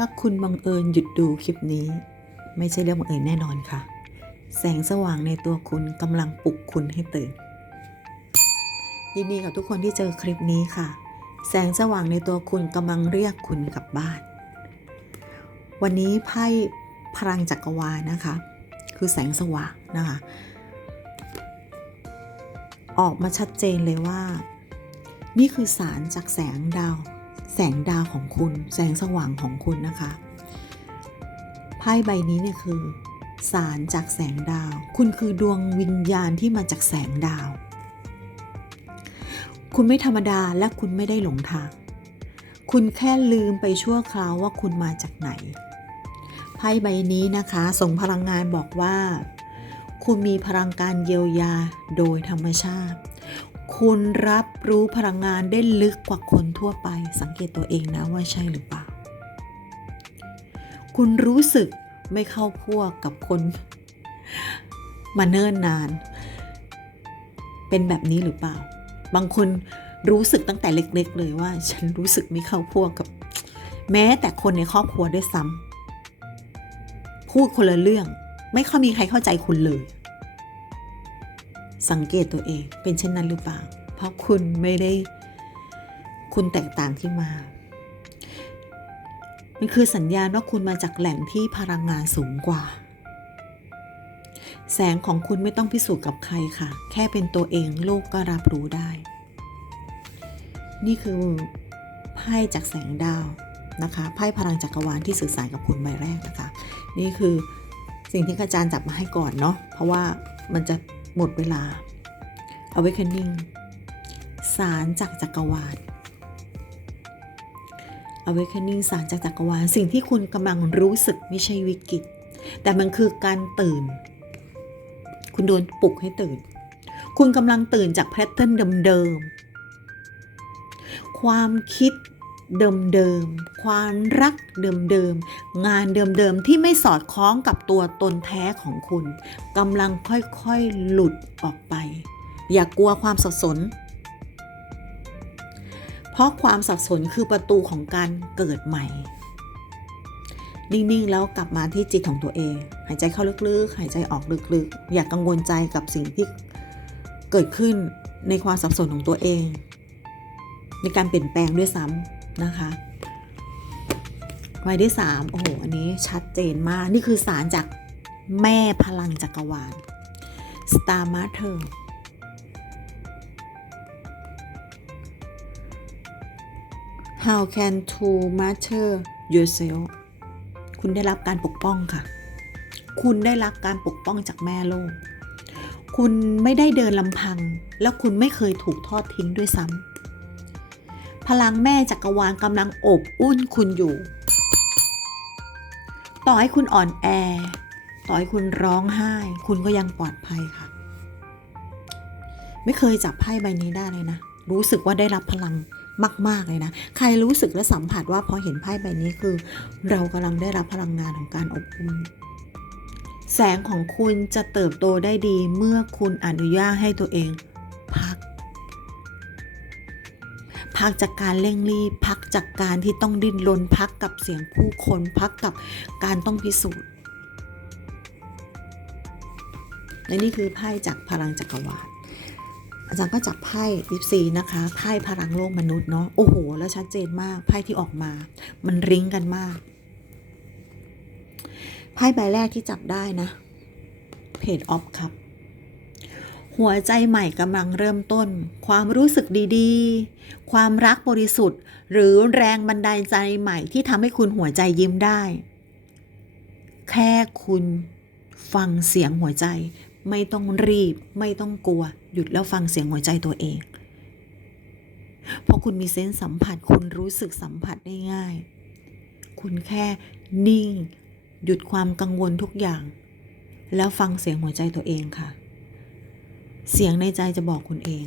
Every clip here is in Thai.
ถ้าคุณบังเอิญหยุดดูคลิปนี้ ไม่ใช่เรื่องบังเอิญแน่นอนค่ะ แสงสว่างในตัวคุณกำลังปลุกคุณให้ตื่น ยินดีกับทุกคนที่เจอคลิปนี้ค่ะ แสงสว่างในตัวคุณกำลังเรียกคุณกลับบ้าน วันนี้ไพ่พลังจักรวาลนะคะ คือแสงสว่างนะคะ ออกมาชัดเจนเลยว่า นี่คือสารจากแสงดาว แสงดาวของคุณ แสงสว่างของคุณนะคะ ไพ่ใบนี้เนี่ยคือ สารจากแสงดาว คุณคือดวงวิญญาณที่มาจากแสงดาว คุณไม่ธรรมดาและคุณไม่ได้หลงทาง คุณแค่ลืมไปชั่วคราวว่าคุณมาจากไหน ไพ่ใบนี้นะคะส่งพลังงานบอกว่า คุณมีพลังการเยียวยาโดยธรรมชาติ คุณรับรู้พลังงานได้ลึกกว่าคนทั่วไป สังเกตตัวเองนะว่าใช่หรือเปล่า คุณรู้สึกไม่เข้าพวกกับคน มาเนิ่นนาน เป็นแบบนี้หรือเปล่า บางคนรู้สึกตั้งแต่เล็ก ๆ เลยว่า ฉันรู้สึกไม่เข้าพวกกับ แม้แต่คนในครอบครัวด้วยซ้ำพูดคนละเรื่อง ไม่ค่อยมีใครเข้าใจคุณเลย สังเกตตัวเองเป็นเช่นนั้นหรือเปล่า เพราะคุณไม่ได้คุณแตกต่างที่มา มันคือสัญญาณว่าคุณมาจากแหล่งที่พลังงานสูงกว่า แสงของคุณไม่ต้องพิสูจน์กับใครค่ะ แค่เป็นตัวเองโลกก็รับรู้ได้ นี่คือไพ่จากแสงดาวนะคะไพ่พลังจักรวาลที่สื่อสารกับคุณใบแรกนะคะ นี่คือสิ่งที่อาจารย์จับมาให้ก่อนเนาะเพราะว่ามันจะ หมดเวลา awakening สารจากจักรวาล awakening สารจากจักรวาล สิ่งที่คุณกำลังรู้สึกไม่ใช่วิกฤต แต่มันคือการตื่น คุณโดนปลุกให้ตื่น คุณกำลังตื่นจากแพทเทิร์นเดิมๆ ความคิด เดิมๆ ความรักเดิมๆ งานเดิมๆ ที่ไม่สอดคล้องกับตัวตนแท้ของคุณกำลังค่อยๆ หลุดออกไป อย่ากลัวความสับสน เพราะความสับสนคือประตูของการเกิดใหม่ นิ่งๆ แล้วกลับมาที่จิตของตัวเอง หายใจเข้าลึกๆ หายใจออกลึกๆ อย่ากกังวลใจกับสิ่งที่เกิดขึ้นในความสับสนของตัวเอง ในการเปลี่ยนแปลงด้วยซ้ำ นะคะไว้ที่3โอ้โห อันนี้ชัดเจนมาก นี่คือสารจากแม่พลังจักรวาล Star Master How can to master yourself คุณได้รับการปกป้องค่ะ คุณได้รับการปกป้องจากแม่โลก คุณไม่ได้เดินลำพัง แล้วคุณไม่เคยถูกทอดทิ้งด้วยซ้ำ พลังแม่จักรวาลกำลังอบอุ่นคุณอยู่ ต่อให้คุณอ่อนแอ ต่อให้คุณร้องไห้ คุณก็ยังปลอดภัยค่ะ ไม่เคยจับไพ่ใบนี้ได้เลยนะ รู้สึกว่าได้รับพลังมาก ๆ เลยนะ ใครรู้สึกและสัมผัสว่าพอเห็นไพ่ใบนี้คือ เรากำลังได้รับพลังงานของการอบอุ่นแสงของคุณจะเติบโตได้ดีเมื่อคุณอนุญาตให้ตัวเอง พักจากการเร่งรีบ พักจากการที่ต้องดิ้นรนพักกับเสียงผู้คนพักกับการต้องพิสูจน์และนี่คือไพ่จากพลังจักรวาลอาจารย์ก็จับไพ่ยิปซีนะคะไพ่พลังโลกมนุษย์เนาะโอ้โห แล้วชัดเจนมากไพ่ที่ออกมา มันริงกันมากไพ่ใบแรกที่จับได้นะเพจออฟครับ หัวใจใหม่กำลังเริ่มต้น ความรู้สึกดีๆ ความรักบริสุทธิ์ หรือแรงบันดาลใจใหม่ที่ทำให้คุณหัวใจยิ้มได้ แค่คุณฟังเสียงหัวใจ ไม่ต้องรีบ ไม่ต้องกลัว หยุดแล้วฟังเสียงหัวใจตัวเองเพราะคุณมีเซนส์สัมผัส คุณรู้สึกสัมผัสได้ง่าย คุณแค่นิ่ง หยุดความกังวลทุกอย่าง แล้วฟังเสียงหัวใจตัวเองค่ะ เสียงในใจจะบอกคุณเอง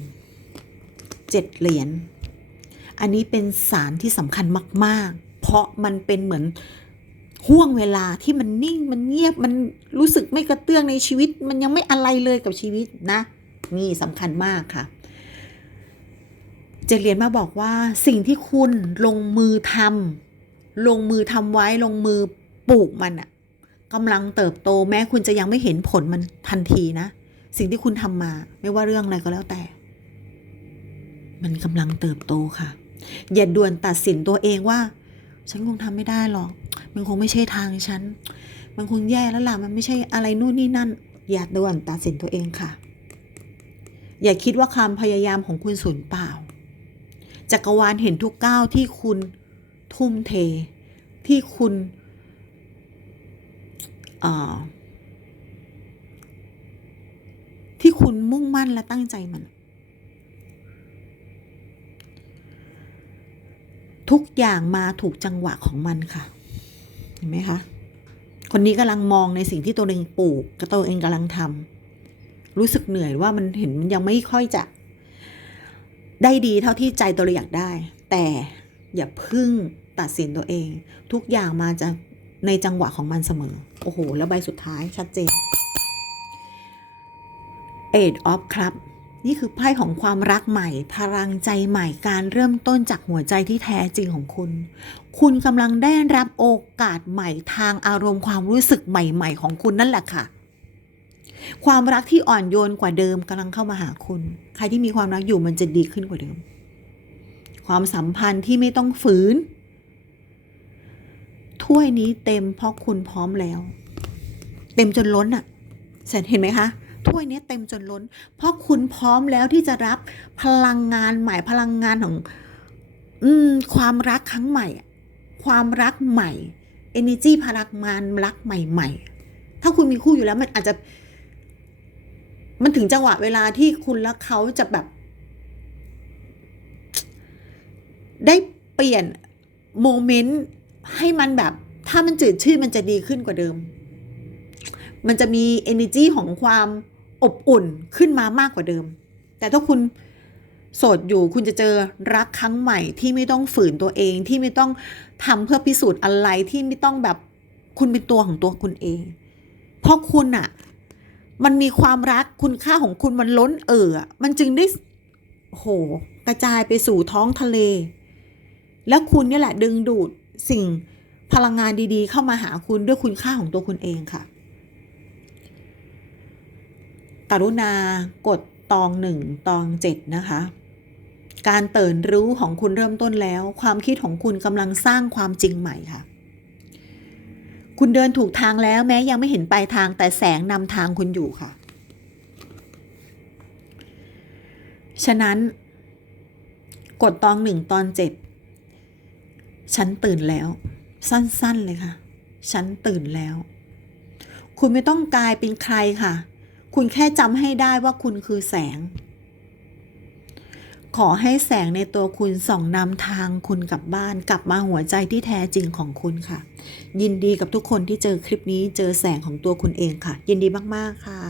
เจ็ดเหรียญอันนี้เป็นสารที่สำคัญมาก ๆ เพราะมันเป็นเหมือนห่วงเวลาที่มันนิ่งมันเงียบมันรู้สึกไม่กระเตื้องในชีวิต มันยังไม่อะไรเลยกับชีวิตนะ นี่สำคัญมากค่ะ เจ็ดเหรียญมาบอกว่าสิ่งที่คุณลงมือทำลงมือทำไว้ลงมือปลูกมันอะกำลังเติบโตแม้คุณจะยังไม่เห็นผลมันทันทีนะ สิ่งที่คุณทำมา ไม่ว่าเรื่องอะไรก็แล้วแต่ มันกำลังเติบโตค่ะ อย่าด่วนตัดสินตัวเองว่า ฉันคงทำไม่ได้หรอก มันคงไม่ใช่ทางฉัน มันคงแย่แล้วล่ะ มันไม่ใช่อะไรนู่นนี่นั่น อย่าด่วนตัดสินตัวเองค่ะ อย่าคิดว่าความพยายามของคุณสูญเปล่า จักรวาลเห็นทุกก้าวที่คุณทุ่มเท ที่คุณอ่อที่ คุณมุ่งมั่นและตั้งใจมัน ทุกอย่างมาถูกจังหวะของมันค่ะ เห็นไหมคะ คนนี้กำลังมองในสิ่งที่ตัวเองปลูกกับตัวเองกำลังทำรู้สึกเหนื่อยว่ามันเห็นมันยังไม่ค่อยจะได้ดีเท่าที่ใจตัวเราอยากได้ แต่อย่าพึ่งตัดสินตัวเอง ทุกอย่างมาจากในจังหวะของมันเสมอ โอ้โห แล้วใบสุดท้ายชัดเจน Eight of ครับนี่คือไพ่ของความรักใหม่ พลังใจใหม่การเริ่มต้นจากหัวใจที่แท้จริงของคุณ คุณกำลังได้รับโอกาสใหม่ทางอารมณ์ความรู้สึกใหม่ ๆ ของคุณนั่นแหละค่ะ ความรักที่อ่อนโยนกว่าเดิมกำลังเข้ามาหาคุณ ใครที่มีความรักอยู่มันจะดีขึ้นกว่าเดิม ความสัมพันธ์ที่ไม่ต้องฝืน ถ้วยนี้เต็มเพราะคุณพร้อมแล้ว เต็มจนล้นอะ่ะเห็นไหมคะ ถ้วยนี้เต็มจนล้น เพราะคุณพร้อมแล้วที่จะรับพลังงานใหม่พลังงานของ อืม ความรักครั้งใหม่ ความรักใหม่ energy พลังงานรักใหม่ ๆ ถ้าคุณมีคู่อยู่แล้วมันอาจจะ มันถึงจังหวะเวลาที่คุณและเขาจะแบบ ได้เปลี่ยนโมเมนต์ให้มันแบบ ถ้ามันจืดชืดมันจะดีขึ้นกว่าเดิม มันจะมี energy ของความ อบอุ่นขึ้นมามากกว่าเดิม แต่ถ้าคุณโสดอยู่คุณจะเจอรักครั้งใหม่ที่ไม่ต้องฝืนตัวเองที่ไม่ต้องทำเพื่อพิสูจน์อะไรที่ไม่ต้องแบบคุณเป็นตัวของตัวคุณเอง เพราะคุณอะมันมีความรักคุณค่าของคุณมันล้นเอ่ออะมันจึงได้โหกระจายไปสู่ท้องทะเล แล้วคุณเนี่ยแหละดึงดูดสิ่งพลังงานดีๆ เข้ามาหาคุณด้วยคุณค่าของตัวคุณเองค่ะ กรุณากดตองหนึ่งตองเจ็ดนะคะ การเตื่นรู้ของคุณเริ่มต้นแล้ว ความคิดของคุณกำลังสร้างความจริงใหม่ค่ะ คุณเดินถูกทางแล้วแม้ยังไม่เห็นปลายทางแต่แสงนำทางคุณอยู่ค่ะ ฉะนั้น กดตองหนึ่งตอนเจ็ดฉันตื่นแล้ว สั้นๆเลยค่ะ ฉันตื่นแล้ว คุณไม่ต้องกลายเป็นใครค่ะ คุณแค่จำให้ได้ว่าคุณคือแสง ขอให้แสงในตัวคุณส่องนำทางคุณกลับบ้านกลับมาหัวใจที่แท้จริงของคุณค่ะ ยินดีกับทุกคนที่เจอคลิปนี้เจอแสงของตัวคุณเองค่ะ ยินดีมาก ๆ ค่ะ